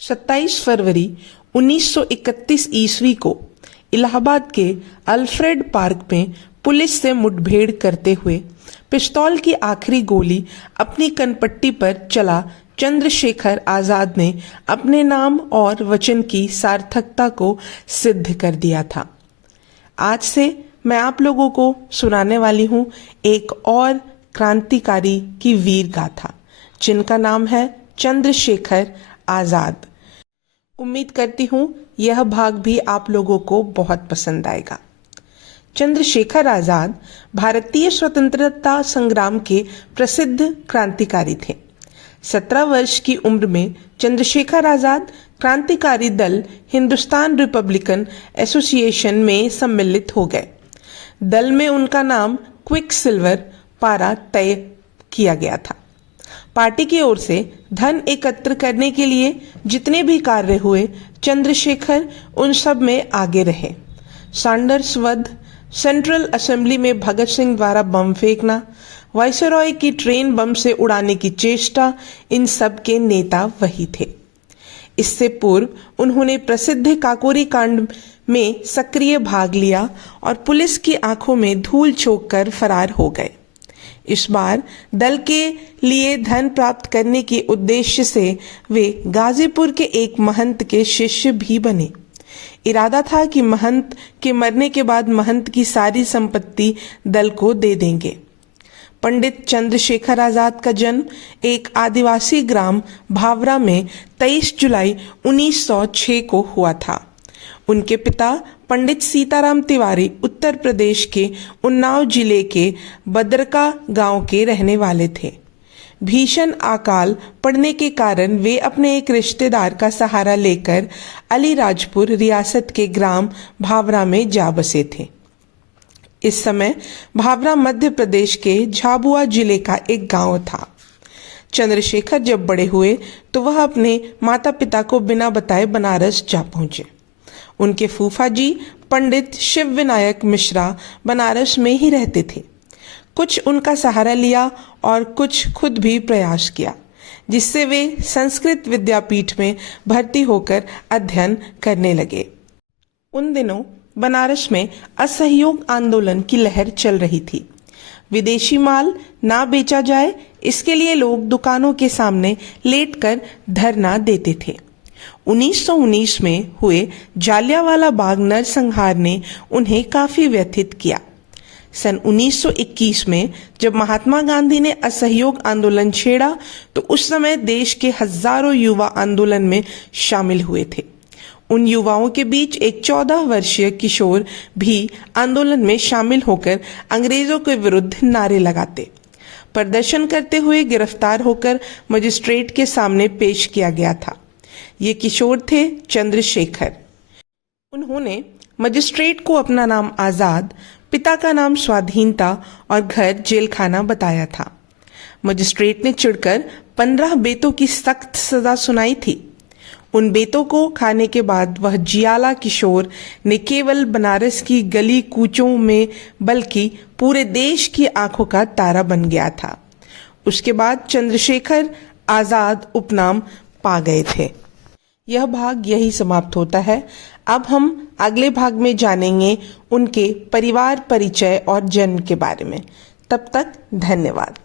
27 फरवरी 1931 ईस्वी को इलाहाबाद के अल्फ्रेड पार्क में पुलिस से मुठभेड़ करते हुए पिस्तौल की आखिरी गोली अपनी कनपट्टी पर चला चंद्रशेखर आजाद ने अपने नाम और वचन की सार्थकता को सिद्ध कर दिया था। आज से मैं आप लोगों को सुनाने वाली हूँ एक और क्रांतिकारी की वीर गाथा, जिनका नाम है चंद्रशेखर आजाद। उम्मीद करती हूँ यह भाग भी आप लोगों को बहुत पसंद आएगा। चंद्रशेखर आजाद भारतीय स्वतंत्रता संग्राम के प्रसिद्ध क्रांतिकारी थे। 17 वर्ष की उम्र में चंद्रशेखर आजाद क्रांतिकारी दल हिंदुस्तान रिपब्लिकन एसोसिएशन में सम्मिलित हो गए। दल में उनका नाम क्विक सिल्वर पारा तय किया गया था। पार्टी की ओर से धन एकत्र करने के लिए जितने भी कार्य हुए, चंद्रशेखर उन सब में आगे रहे। सैंडर्स वध, सेंट्रल असेंबली में भगत सिंह द्वारा बम फेंकना, वायसरॉय की ट्रेन बम से उड़ाने की चेष्टा, इन सब के नेता वही थे। इससे पूर्व उन्होंने प्रसिद्ध काकोरी कांड में सक्रिय भाग लिया और पुलिस की आंखों में धूल झोंक कर फरार हो गए। इस बार दल के लिए धन प्राप्त करने के उद्देश्य से वे गाजीपुर के एक महंत के शिष्य भी बने। इरादा था कि महंत के मरने के बाद महंत की सारी संपत्ति दल को दे देंगे। पंडित चंद्रशेखर आजाद का जन्म एक आदिवासी ग्राम भावरा में 23 जुलाई 1906 को हुआ था। उनके पिता पंडित सीताराम तिवारी उत्तर प्रदेश के उन्नाव जिले के बदरका गांव के रहने वाले थे। भीषण अकाल पड़ने के कारण वे अपने एक रिश्तेदार का सहारा लेकर अलीराजपुर रियासत के ग्राम भावरा में जा बसे थे। इस समय भावरा मध्य प्रदेश के झाबुआ जिले का एक गांव था। चंद्रशेखर जब बड़े हुए तो वह अपने माता पिता को बिना बताए बनारस जा पहुंचे। उनके फूफा जी पंडित शिव विनायक मिश्रा बनारस में ही रहते थे। कुछ उनका सहारा लिया और कुछ खुद भी प्रयास किया, जिससे वे संस्कृत विद्यापीठ में भर्ती होकर अध्ययन करने लगे। उन दिनों बनारस में असहयोग आंदोलन की लहर चल रही थी। विदेशी माल ना बेचा जाए, इसके लिए लोग दुकानों के सामने लेटकर धरना देते थे। 1919 में हुए जालियांवाला बाग नरसंहार ने उन्हें काफी व्यथित किया। सन 1921 में जब महात्मा गांधी ने असहयोग आंदोलन छेड़ा तो उस समय देश के हजारों युवा आंदोलन में शामिल हुए थे। उन युवाओं के बीच एक 14 वर्षीय किशोर भी आंदोलन में शामिल होकर अंग्रेजों के विरुद्ध नारे लगाते। प्रदर्शन करते हुए गिरफ्तार होकर मजिस्ट्रेट के सामने पेश किया गया था। ये किशोर थे चंद्रशेखर। उन्होंने मजिस्ट्रेट को अपना नाम आजाद, पिता का नाम स्वाधीनता और घर जेलखाना बताया था। मजिस्ट्रेट ने चिढ़कर 15 बेतों की सख्त सजा सुनाई थी। उन बेतों को खाने के बाद वह जियाला किशोर ने केवल बनारस की गली कूचों में बल्कि पूरे देश की आंखों का तारा बन गया था। उसके बाद चंद्रशेखर आजाद उपनाम पा गए थे। यह भाग यही समाप्त होता है। अब हम अगले भाग में जानेंगे उनके परिवार परिचय और जन्म के बारे में। तब तक धन्यवाद।